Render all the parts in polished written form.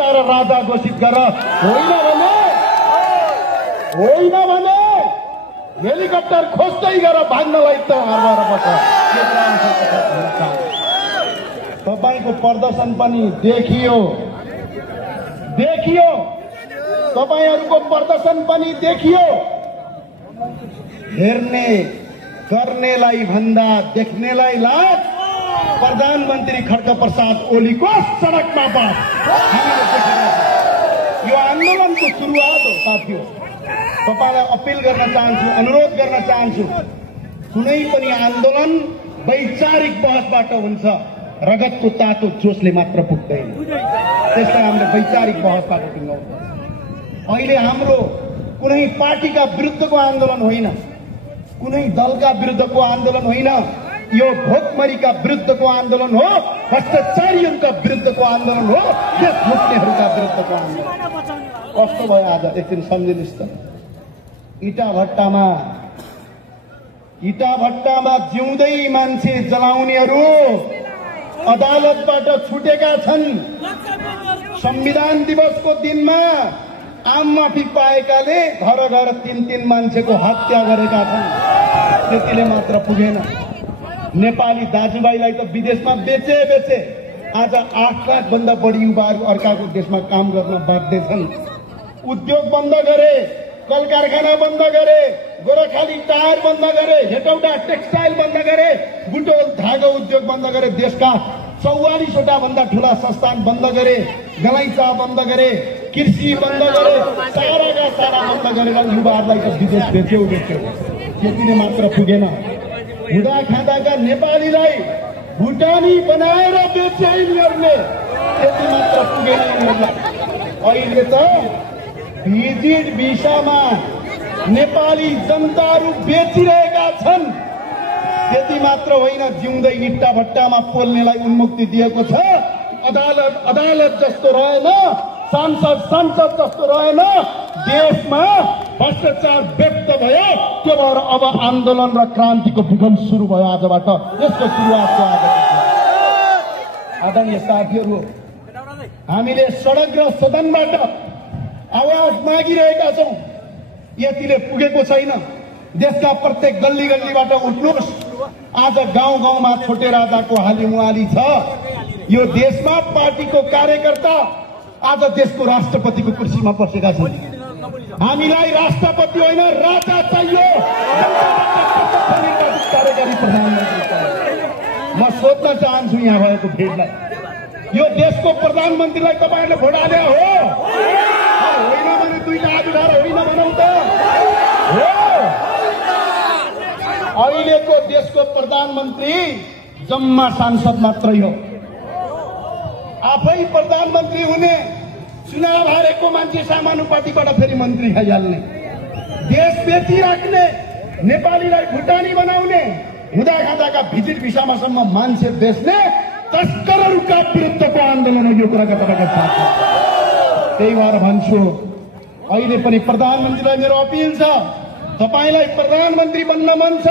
राजा घोषित गर, होइन भने हेलिकप्टर खोज्दै गर भाग्नलाई त हरबाट तपाईको प्रदर्शन पनि देखियो, तपाईहरूको प्रदर्शन पनि देखियो। हेर्ने गर्नेलाई भन्दा देख्नेलाई लाज, प्रधानमन्त्री खड्ग प्रसाद ओलीको सडकमा बात हामीले देखेका छौं। यो आन्दोलनको सुरुवात हो साथीहरु। तपाईलाई अपील गर्न चाहन्छु, अनुरोध गर्न चाहन्छु, कुनै पनि आन्दोलन वैचारिक बहसबाट हुन्छ, रगतको तातो जोशले मात्र पुग्दैन। त्यसलाई हामीले वैचारिक बहसबाट पुग्नुपर्छ। अहिले हाम्रो कुनै पार्टीका विरुद्धको आन्दोलन होइन, कुनै दलका विरुद्धको आन्दोलन होइन, यो भोकमरीका विरुद्धको आन्दोलन हो, भ्रष्टाचारीहरूका विरुद्धको आन्दोलन हो, देश लुट्नेहरूका विरुद्धको आन्दोलन। कस्तो भयो आज एकदिन सम्झिनुहोस् त, इटा भट्टामा जिउँदै मान्छे जलाउनेहरू अदालतबाट छुटेका छन्। संविधान दिवसको दिनमा आम माफी पाएकाले घर घर 3-3 मान्छेको हत्या गरेका छन्। त्यतिले मात्र पुगेन, नेपाली दाजुभाइलाई त विदेशमा बेचे। आज 8 लाख भन्दा बढी युवाहरू अर्काको देशमा काम गर्न बाध्य छन्। उद्योग बन्द गरे, कल कारखाना बन्द गरे, गोराखाली टायर बन्द गरे, हेटौडा टेक्सटाइल बन्द गरे, बुटोल धागा उद्योग बन्द गरे, देशका 44वटा भन्दा ठूला संस्थान बन्द गरे, गलैँचा बन्द गरे, कृषि बन्द गरे, साराका सारा बन्द गरेर युवाहरूलाई त विदेश बेच्यो। त्यतिले मात्र पुगेन, हुँदा खाँदाका नेपालीलाई भुटानी बनाएर बेचे यिनीहरूले। त्यति मात्र पुगेन यिनीहरूलाई। अहिले त भिजिट भिसामा नेपाली जनताहरू बेचिरहेका छन्। त्यति मात्र होइन, जिउँदै इट्टा भट्टामा पोल्नेलाई उन्मुक्ति दिएको छ। अदालत जस्तो रहेन, सांसद जस्तो रहेन, देशमा भ्रष्टाचार व्यक्त भयो। त्यो भएर अब आन्दोलन र क्रान्तिको विगम सुरु भयो आजबाट। यसको सुरुवात आज। आदरणीय साथीहरू, हामीले सडक र सदनबाट आवाज मागिरहेका छौं, यतिले पुगेको छैन। देशका प्रत्येक गल्ली गल्लीबाट उठ्नुहोस्। आज गाउँ गाउँमा छोटे राजाको हालिमुहाली छ। यो देशमा पार्टीको कार्यकर्ता आज देशको राष्ट्रपतिको कुर्सीमा बसेका छन्। हामीलाई राष्ट्रपति होइन, राजा चाहियो, कार्यकारी प्रधानमन्त्री चाहियो। म सोध्न चाहन्छु यहाँ भएको भिडलाई, यो देशको प्रधानमन्त्रीलाई तपाईहरुले भोट हाले हो? होइन भने दुईटा हात उठाएर होइन भनौँ त। अहिलेको देशको प्रधानमन्त्री जम्मा सांसद मात्रै हो। आफै प्रधानमन्त्री हुने, चुनाव हारेको मान्छे समानुपातिबाट फेरि मन्त्री खाइहाल्ने, देश बेचिराख्ने, नेपालीलाई भुटानी बनाउने, हुँदा खाँदाका भिजिट भिसामासम्म मान्छे बेच्ने तस्करहरूका विरुद्धको आन्दोलन हो। यो कुराका तपाईँका साथ त्यही भएर भन्छु, अहिले पनि प्रधानमन्त्रीलाई मेरो अपिल छ, तपाईलाई प्रधानमन्त्री बन्न मन छ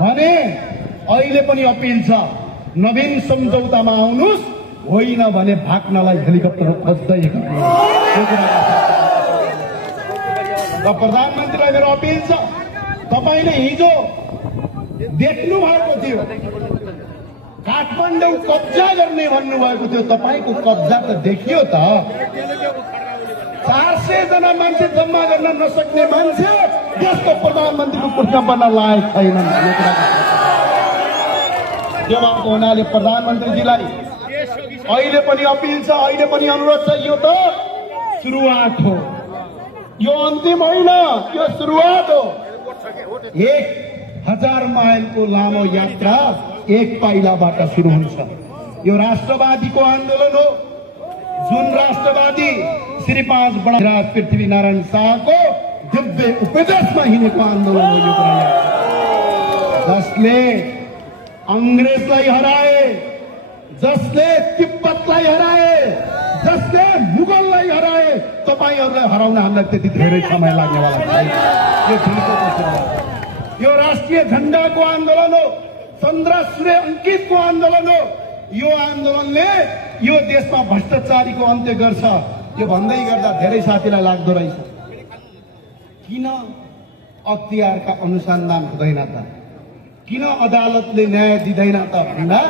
भने अहिले पनि अपिल छ, नवीन सम्झौतामा आउनुस्, होइन भने भाग्नलाई हेलिकप्टर खोज्दै र प्रधानमन्त्रीलाई मेरो अपिल छ, तपाईले हिजो देख्नु भएको थियो काठमाडौँ कब्जा गर्ने भन्नुभएको थियो। तपाईको कब्जा त देखियो त। 400 जना मान्छे जम्मा गर्न नसक्ने मान्छे देशको प्रधानमन्त्रीको कुर्सीमा बन्न लायक छैनन्। त्यो भएको हुनाले प्रधानमन्त्रीजीलाई अहिले पनि अपिल छ, अहिले पनि अनुरोध छ, यो त सुरुवात हो, यो अन्तिम होइन, यो सुरुवात हो। 1000 माइलको लामो यात्रा एक पाइलाबाट सुरु हुन्छ। यो राष्ट्रवादीको आन्दोलन हो, जुन राष्ट्रवादी श्री 5 बडाराज पृथ्वीनारायण शाहको दिव्य उपदेशमा हिँडेको आन्दोलन हो। यो जसले अंग्रेजलाई हराए, जसले तिब्बतलाई हराए, जसले मुगललाई हराए, तपाईहरुलाई हराउन हामीलाई त्यति धेरै समय लाग्नेवाला छैन। यो ठिकको यो राष्ट्रिय झण्डाको आन्दोलन हो, चन्द्र सूर्य अंकितको आन्दोलन हो। यो आन्दोलनले यो देशमा भ्रष्टाचारीको अन्त्य गर्छ। यो भन्दै गर्दा धेरै साथीलाई लाग्दो रहेछ, किन अख्तियारका अनुसन्धान हुँदैन त, किन अदालतले न्याय दिँदैन त भन्दा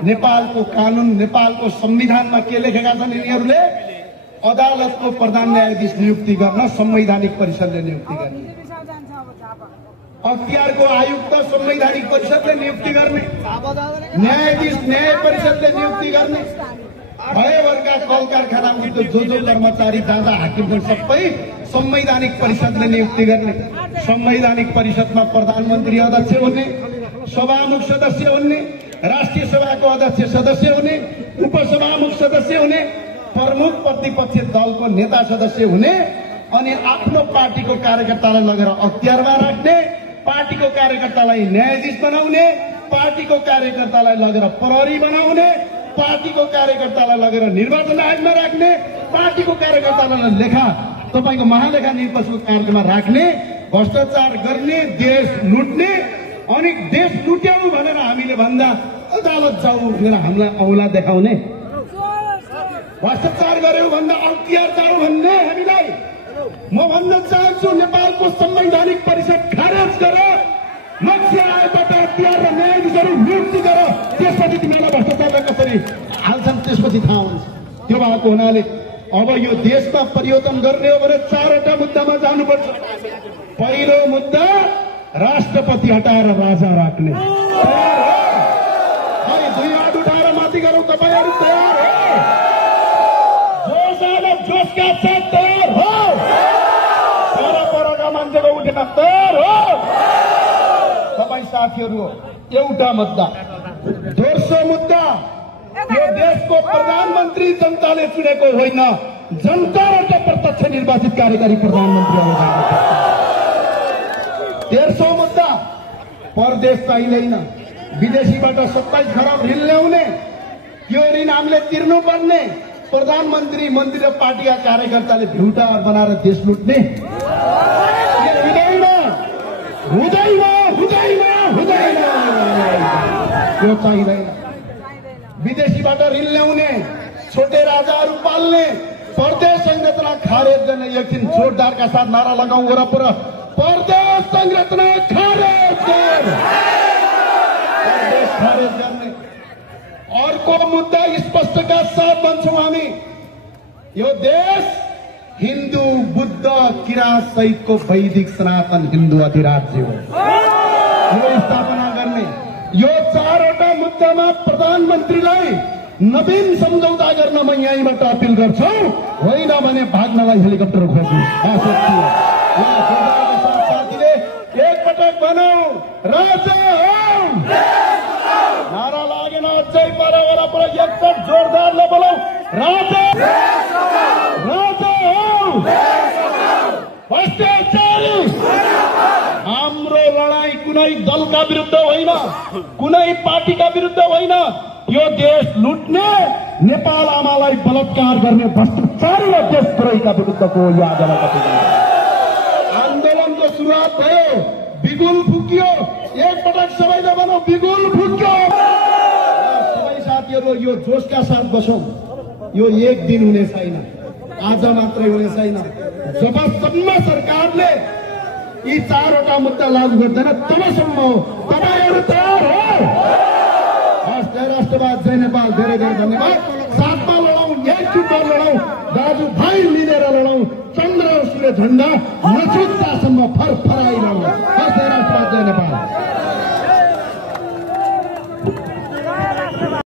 नेपालको कानून, नेपालको संविधानमा के लेखेका छन् यिनीहरूले? अदालतको प्रधान न्यायाधीश नियुक्ति गर्न संवैधानिक परिषदले नियुक्ति गर्ने, अख्तियारको आयुक्त संवैधानिक परिषदले नियुक्ति गर्ने, न्यायाधीश न्याय परिषदले नियुक्ति गर्ने, भयभरका कल कारखानामा जो कर्मचारी दादा हाकिम सबै संवैधानिक परिषदले नियुक्ति गर्ने। संवैधानिक परिषदमा प्रधानमन्त्री अध्यक्ष हुने, सभामुख सदस्य हुने, राष्ट्रिय सभाको अध्यक्ष सदस्य हुने, उपसभामुख सदस्य हुने, प्रमुख प्रतिपक्ष दलको नेता सदस्य हुने, अनि आफ्नो पार्टीको कार्यकर्तालाई लगेर अख्तियारमा राख्ने, पार्टीको कार्यकर्तालाई न्यायाधीश बनाउने, पार्टीको कार्यकर्तालाई लगेर प्रहरी बनाउने, पार्टीको कार्यकर्तालाई लगेर निर्वाचन आयोगमा राख्ने, पार्टीको कार्यकर्तालाई लेखा तपाईको महालेखा निरीक्षकको कार्यमा राख्ने, भ्रष्टाचार गर्ने, देश लुट्ने, अनि देश लुट्याउ भनेर हामीले भन्दा अदालत जाऊ भनेर हामीलाई औला देखाउने, भ्रष्टाचार गर्यो भन्दा अख्तियार जाऊ भन्ने हामीलाई। म भन्न चाहन्छु नेपालको संवैधानिक परिषद खारेज गर, लक्ष्य आयोबाट अख्तियार र न्यायाधीशहरू नियुक्ति गर, त्यसपछि तिमीलाई भ्रष्टाचारलाई कसरी हाल्छन् त्यसपछि थाहा हुन्छ। त्यो भएको हुनाले अब यो देशमा परिवर्तन गर्ने हो भने 4वटा मुद्दामा जानुपर्छ। पहिलो मुद्दा राष्ट्रपति हटाएर राजा राख्ने, दुई हात उठाएर माथि गरौँ, तपाईहरू तयार हो? जोश आएर जोशका साथ तयार हो? परका मान्छेको उठेर तयार हो? तपाईँ साथीहरू हो। एउटा मुद्दा। दोस्रो मुद्दा, यो देशको प्रधानमन्त्री जनताले चुनेको होइन, जनताबाट प्रत्यक्ष निर्वाचित कार्यकारी प्रधानमन्त्री आउनु। तेस्रो मुद्दा, परदेश चाहिँदैन, विदेशीबाट 27 खरब ऋण ल्याउने, त्यो ऋण हामीले तिर्नुपर्ने, प्रधानमन्त्री मन्त्री र पार्टीका कार्यकर्ताले भिउटा बनाएर देश लुट्ने हुँदैन, हुँदैन, हुँदैन, यो चाहिँदैन। विदेशीबाट ऋण ल्याउने, छोटे राजाहरू पाल्ने, परदेश संरचना खारेज गर्ने, एकछिन जोरदारका साथ नारा लगाउँ वरपर, परदेश संरचना खारेज कर, परदेश खारेज गर्ने। अर्को मुद्दा स्पष्टका साथ भन्छौँ हामी, यो देश हिन्दू, बुद्ध, किराँत सहितको वैदिक सनातन हिन्दू अधिराज्य हो, यो स्थापना गर्ने। यो 4वटा मुद्दामा प्रधानमन्त्रीलाई नवीन सम्झौता गर्न म यहीँबाट अपिल गर्छु, होइन भने भाग्नलाई हेलिकप्टर खोज्नु। साथीले एकपटक भनौँ, राजा हौ, नारा लागेन अझै पर वरपर एकपटक जोरदारले बोलौँ, राजा, राजा हौ, भ्रष्टाचारी। हाम्रो लडाई कुनै दलका विरुद्ध होइन, कुनै पार्टीका विरुद्ध होइन, यो देश लुट्ने, नेपाल आमालाई बलात्कार गर्ने भ्रष्टाचारी र देशद्रोहीका विरुद्धको यो आन्दोलनको सुरुवात भयो, बिगुल फुक्यो, एकपटक सबैले भनौँ बिगुल फुक्यो। सबै साथीहरू यो जोशका साथ बसौँ, यो एक दिन हुने छैन, आज मात्रै हुने छैन। जबसम्म सरकारले यी 4वटा मुद्दा लागू गर्दैन तबसम्म हो। तपाईहरू तयार हो? जय राष्ट्रवाद, जय नेपाल, धेरै धेरै धन्यवाद। साथमा लडौँ, एकजुट लडौँ, दाजुभाइ मिलेर लडौँ, चन्द्र र सूर्य झण्डा नछुट्दासम्म फरफराइ लडौँ।